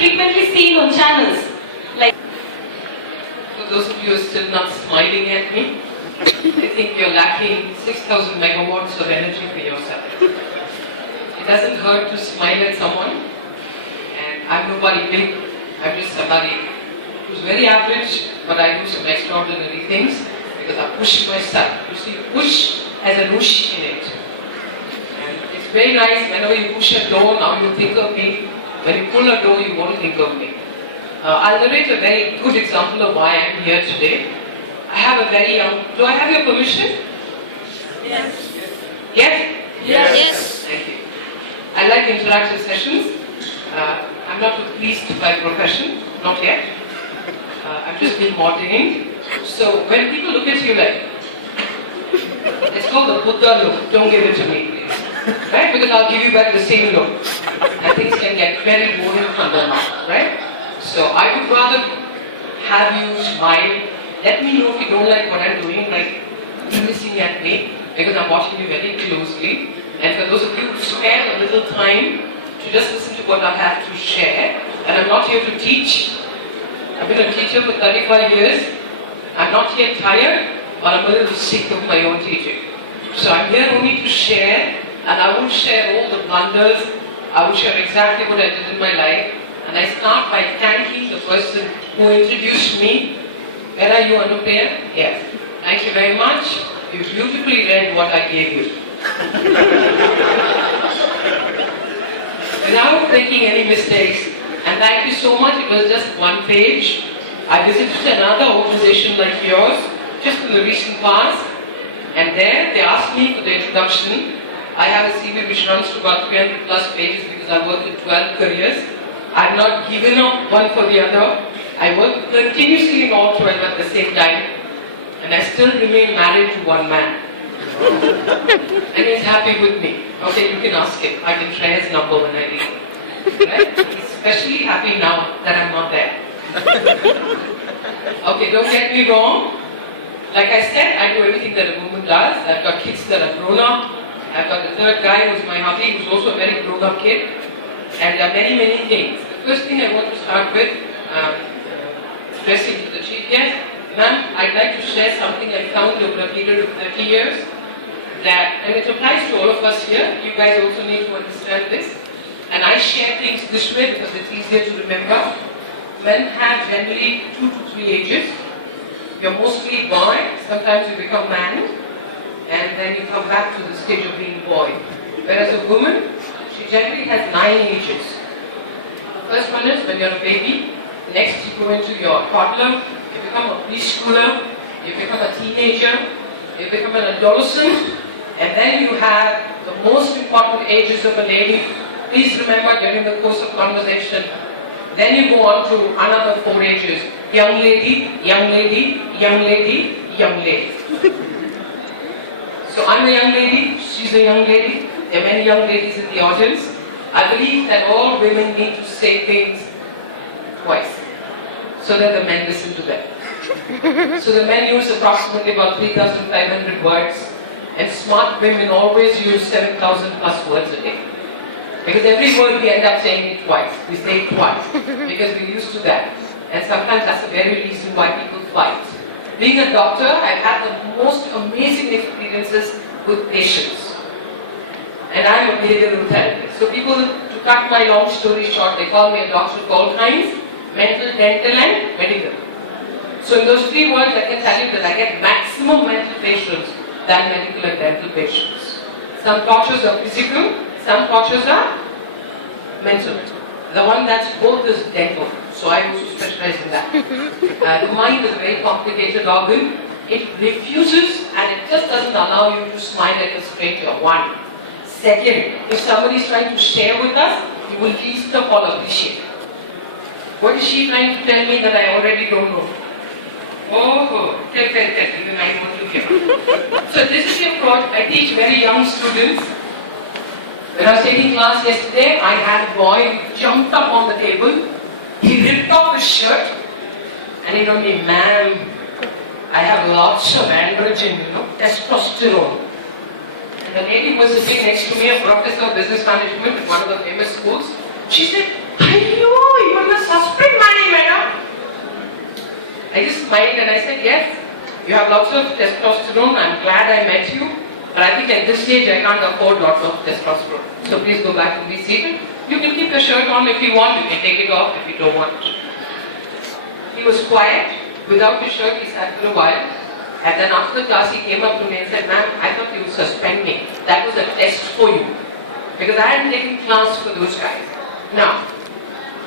frequently seen on channels. Like, for those of you who are still not smiling at me, I think you're lacking 6,000 megawatts of energy for yourself. It doesn't hurt to smile at someone, and I'm nobody big. I'm just somebody who's very average, but I do some extraordinary things because I push myself. You see, push has an ushy in it. And it's very nice whenever you push a door, now you think of me. When you pull a door, you won't think of me. I'll narrate a very good example of why I'm here today. I have a very young... Do I have your permission? yes. Yes? Yes. Thank you. I like interactive sessions. I'm not a priest by profession, not yet. I've just been ordained. So when people look at you like, it's called the Buddha look. Don't give it to me, please. Right? Because I'll give you back the same look. And things can get very boring from the mouth, right? So I would rather have you smile. Let me know if you don't like what I'm doing, like grimacing at me, because I'm watching you very closely. And for those of you who spare a little time to just listen to what I have to share, and I'm not here to teach. I've been a teacher for 35 years. I'm not yet tired, but I'm a little sick of my own teaching. So I'm here only to share, and I won't share all the blunders. I will share exactly what I did in my life. And I start by thanking the person who introduced me. Where are you, Anupriya? Yes. Thank you very much. You beautifully read what I gave you. Without making any mistakes. And thank you so much. It was just one page. I visited another organization like yours just in the recent past. And there they asked me for the introduction. I have a CV which runs to about 300 plus pages because I worked in 12 careers. I've not given up one for the other. I work continuously in all 12 at the same time. And I still remain married to one man. And he's happy with me. Okay, you can ask him. I can share his number when I leave. Right? He's especially happy now that I'm not there. Okay, don't get me wrong. Like I said, I do everything that a woman does. I've got kids that are grown up. I've got the third guy who's my hubby, who's also a very grown up kid. And there are many, many things. The first thing I want to start with, addressing to the chief guest, ma'am, I'd like to share something I found over a period of 30 years. That, and it applies to all of us here, you guys also need to understand this. And I share things this way because it's easier to remember. Men have generally 2 to 3 ages. You're mostly boy, sometimes you become man, and then you come back to the stage of being boy. Whereas a woman, she generally has 9 ages. The first one is when you're a baby, next you go into your toddler, you become a preschooler, you become a teenager, you become an adolescent, and then you have the most important ages of a lady. Please remember during the course of conversation, then you go on to another 4 ages. Young lady, young lady, young lady, young lady. So I'm a young lady, she's a young lady. There are many young ladies in the audience. I believe that all women need to say things twice so that the men listen to them. So the men use approximately about 3,500 words, and smart women always use 7,000 plus words a day. Because every word we end up saying it twice. We say it twice because we're used to that. And sometimes that's the very reason why people fight. Being a doctor, I've had the most amazing experiences with patients. And I'm a behavioral therapist. So people, to cut my long story short, they call me a doctor of all kinds: mental, dental and medical. So in those 3 words, I can tell you that I get maximum mental patients than medical and dental patients. Some tortures are physical, some tortures are mental. The one that's both is dental. So I also specialize in that. The mind is a very complicated organ. It refuses and it just doesn't allow you to smile at a stranger. 1. Second, if somebody is trying to share with us, you will least of all appreciate. What is she trying to tell me that I already don't know? Oh, tell, even I want to hear. So this is your approach. I teach very young students. When I was taking class yesterday, I had a boy who jumped up on the table. He ripped off his shirt and he told me, "Ma'am, I have lots of androgen, testosterone." And the lady was sitting next to me, a professor of business management at one of the famous schools. She said, "Ayyo, you are smiled and I said, yes, you have lots of testosterone. I'm glad I met you. But I think at this stage I can't afford lots of testosterone. So please go back and be seated. You can keep your shirt on if you want. You can take it off if you don't want. He was quiet. Without his shirt, he sat for a while. And then after the class, he came up to me and said, ma'am, I thought you would suspend me. That was a test for you. Because I hadn't taken class for those guys. Now,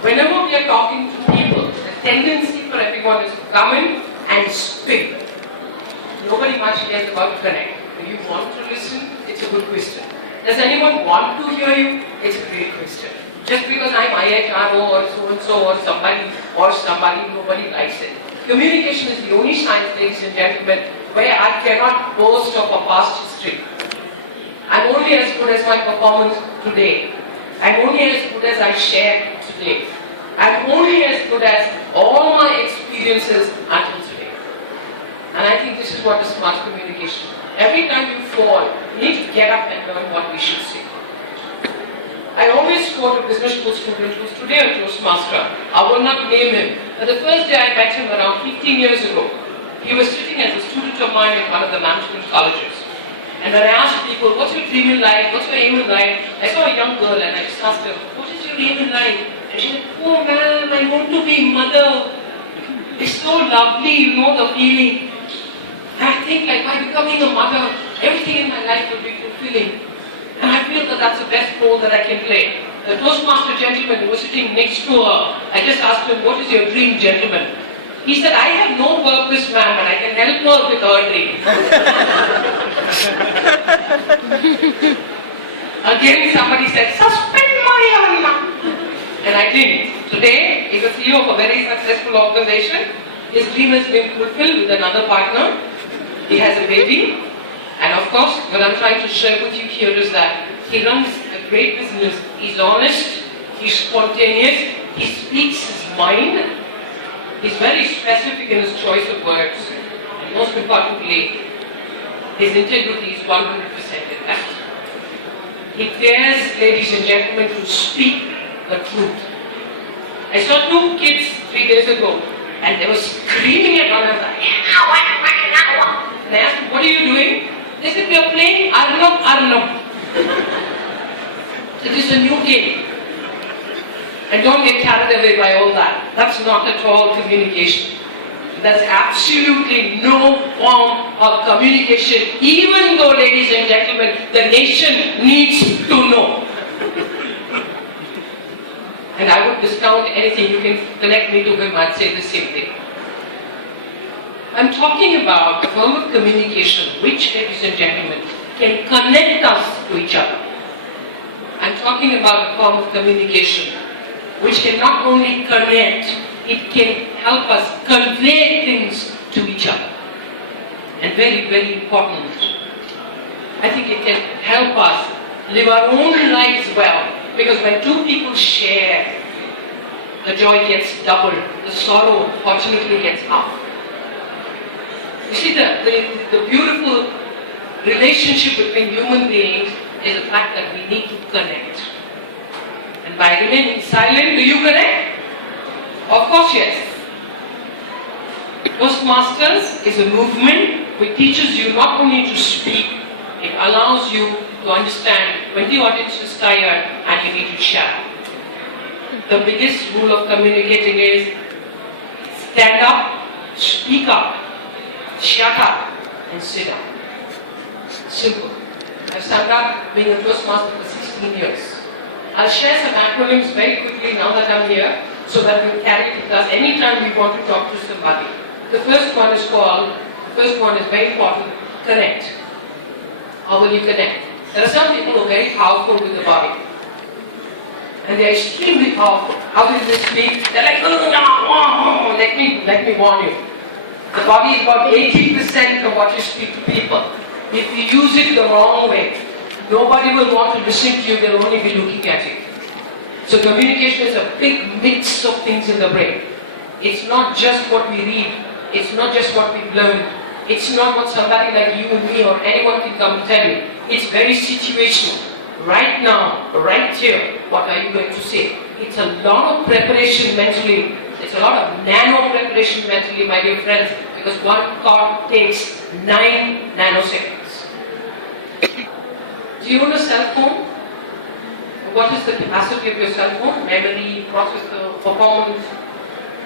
whenever we are talking to people, the tendency for everyone is to come in and speak. Nobody much cares about connect. Do you want to listen? It's a good question. Does anyone want to hear you? It's a great question. Just because I'm IHRO or so-and-so or somebody, nobody likes it. Communication is the only science, ladies and gentlemen, where I cannot boast of a past history. I'm only as good as my performance today. I'm only as good as I shared today. I'm only as good as all my experiences until today. And I think this is what is smart communication. Every time you fall, you need to get up and learn what we should say. I always quote a business school student who's today a Toastmaster. I will not name him. But the first day I met him around 15 years ago, he was sitting as a student of mine in one of the management colleges. And when I asked people, what's your dream in life? What's your aim in life? I saw a young girl and I just asked her, what is your aim in life? And she said, oh man, I want to be mother. It's so lovely, you know the feeling. And I think like by becoming a mother, everything in my life will be fulfilling. And I feel that that's the best role that I can play. The Toastmaster gentleman who was sitting next to her, I just asked him, what is your dream, gentleman? He said, I have no purpose, ma'am, but I can help her with her dream. Again, somebody said, suspend Mariana. And I didn't. Today, he's a CEO of a very successful organization. His dream has been fulfilled with another partner. He has a baby. And of course, what I'm trying to share with you here is that he runs a great business. He's honest, he's spontaneous, he speaks his mind, he's very specific in his choice of words, and most importantly, his integrity is 100% intact. He dares, ladies and gentlemen, to speak the truth. I saw two kids 3 days ago, and they were screaming at one another. And I asked them, what are you doing? They said, we are playing Arnab Arnab. It is a new game. And don't get carried away by all that. That's not at all communication. There's absolutely no form of communication, even though, ladies and gentlemen, the nation needs to know. And I would discount anything. You can connect me to him, I'd say the same thing. I'm talking about a form of communication which, ladies and gentlemen, can connect us to each other. I'm talking about a form of communication which can not only connect, it can help us convey things to each other. And very, very important, I think it can help us live our own lives well. Because when two people share, the joy gets doubled, the sorrow fortunately gets half. You see, the beautiful relationship between human beings is the fact that we need to connect. And by remaining silent, do you connect? Of course, yes. Toastmasters is a movement which teaches you not only to speak, it allows you to understand when the audience is tired and you need to shout. The biggest rule of communicating is stand up, speak up, shut up, and sit down. Simple. I've started up being a Toastmaster for 16 years. I'll share some acronyms very quickly now that I'm here so that we can carry it with us anytime we want to talk to somebody. The first one is very important, connect. How will you connect? There are some people who are very powerful with the body. And they are extremely powerful. How will they speak? They're like, oh, let me warn you. The body is about 80% of what you speak to people. If you use it the wrong way, nobody will want to listen to you, they'll only be looking at you. So communication is a big mix of things in the brain. It's not just what we read, it's not just what we've learned, it's not what somebody like you and me or anyone can come and tell you. It's very situational. Right now, right here, what are you going to say? It's a lot of preparation mentally It's a lot of nano preparation mentally, my dear friends, because one thought takes 9 nanoseconds. Do you own a cell phone? What is the capacity of your cell phone? Memory, processor, performance,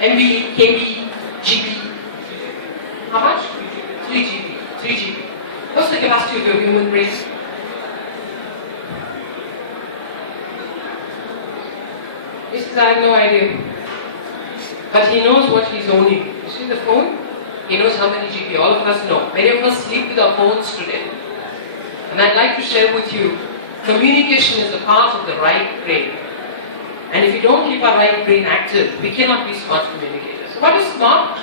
MB, KB, GB. How much? 3 GB. 3 GB. What's the capacity of your human brain? He says, I have no idea. But he knows what he's owning. You see the phone? He knows how many GB. All of us know. Many of us sleep with our phones today. And I'd like to share with you, communication is a part of the right brain. And if you don't keep our right brain active, we cannot be smart communicators. So what is smart?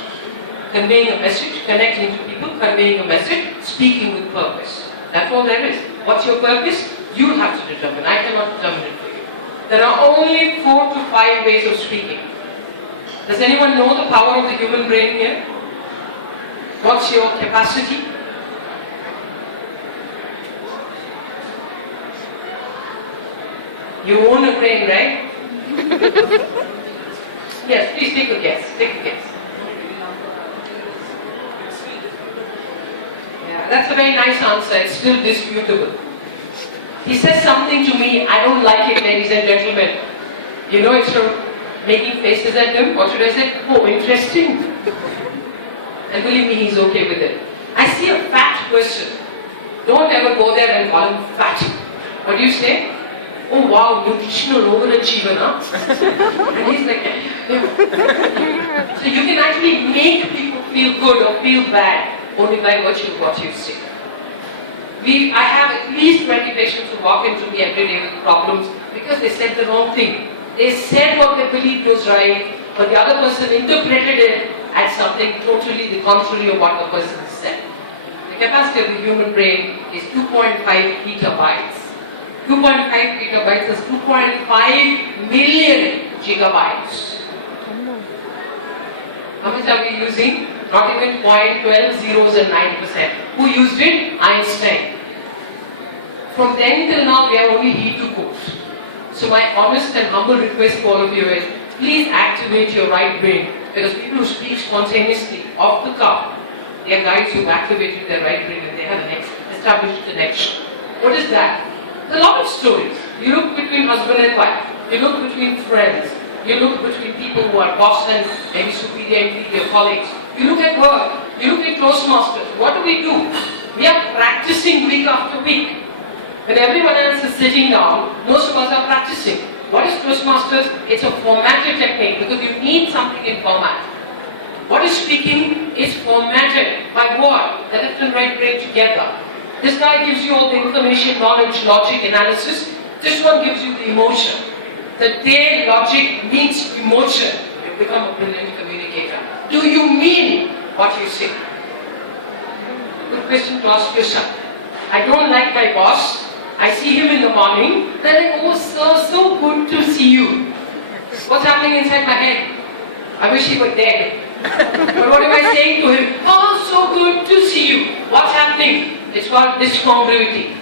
Conveying a message, connecting to people, conveying a message, speaking with purpose. That's all there is. What's your purpose? You'll have to determine. I cannot determine it for you. There are only 4 to 5 ways of speaking. Does anyone know the power of the human brain here? What's your capacity? You own a brain, right? Yes, please take a guess. Take a guess. Yeah, that's a very nice answer. It's still disputable. He says something to me, I don't like it, ladies and gentlemen. You know, it's from making faces at him. What should I say? Oh, interesting. And believe me, he's okay with it. I see a fat person. Don't ever go there and call him fat. What do you say? Oh wow, nutritional overachiever, huh? And he's like, yeah. So you can actually make people feel good or feel bad only by virtue of what you say. I have at least 20 patients who walk into me every day with problems because they said the wrong thing. They said what they believed was right, but the other person interpreted it as something totally the contrary of what the person said. The capacity of the human brain is 2.5 petabytes. 2.5 petabytes is 2.5 million gigabytes. How much are we using? Not even 0.12 zeros and 9%. Who used it? Einstein. From then till now, we have only he to quote. So my honest and humble request to all of you is, please activate your right brain, because people who speak spontaneously, off the cuff, they are guys who've activated their right brain and they have an established connection. What is that? There are a lot of stories. You look between husband and wife. You look between friends. You look between people who are boss and maybe superior and inferior colleagues. You look at work. You look at Toastmasters. What do? We are practicing week after week. When everyone else is sitting down, most of us are practicing. What is Toastmasters? It's a formatted technique because you need something in format. What is speaking is formatted by what? The left and right brain together. This guy gives you all the information, knowledge, logic, analysis. This one gives you the emotion. The day logic meets emotion, you become a brilliant communicator. Do you mean what you say? Good question to ask yourself. I don't like my boss. I see him in the morning. Then I go, oh sir, so good to see you. What's happening inside my head? I wish he were dead. But what am I saying to him? Oh, so good to see you. What's happening? It's called discongruity.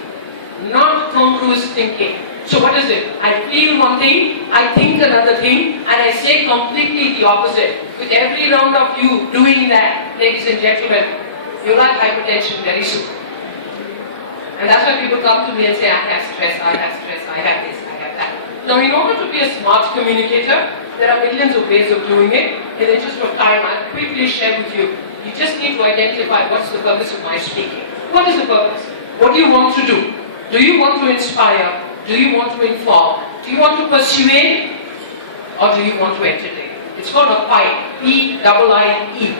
Not congruous thinking. So what is it? I feel one thing, I think another thing, and I say completely the opposite. With every round of you doing that, ladies and gentlemen, you'll have hypertension very soon. And that's why people come to me and say, I have stress, I have stress, I have this, I have that. Now, in order to be a smart communicator, there are millions of ways of doing it. In the interest of time, I'll quickly share with you. You just need to identify what's the purpose of my speaking. What is the purpose? What do you want to do? Do you want to inspire? Do you want to inform? Do you want to persuade? Or do you want to entertain? It's called a PIE. P-I-I-E.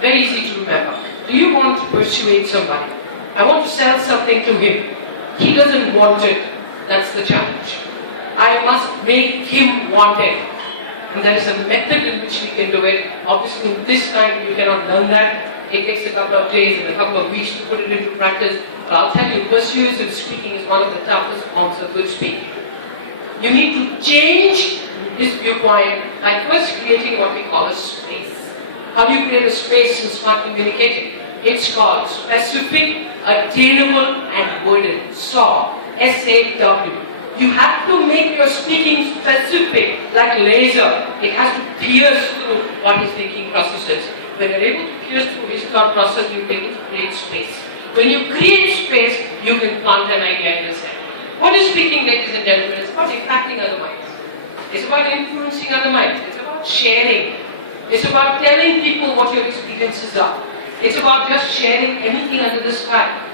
Very easy to remember. Do you want to persuade somebody? I want to sell something to him. He doesn't want it. That's the challenge. I must make him want it. And there is a method in which we can do it. Obviously, in this time you cannot learn that. It takes a couple of days and a couple of weeks to put it into practice. But I'll tell you, persuasive speaking is one of the toughest forms of good speaking. You need to change his viewpoint by first creating what we call a space. How do you create a space in smart communicating? It's called specific, attainable, and worded. SAW. S-A-W. You have to make your speaking specific, like laser. It has to pierce through what his thinking process is. When you're able to pierce through his thought process, you're able to create space. When you create space, you can plant an idea in his head. What is speaking, ladies and gentlemen? It's about impacting other minds. It's about influencing other minds. It's about sharing. It's about telling people what your experiences are. It's about just sharing anything under the sky.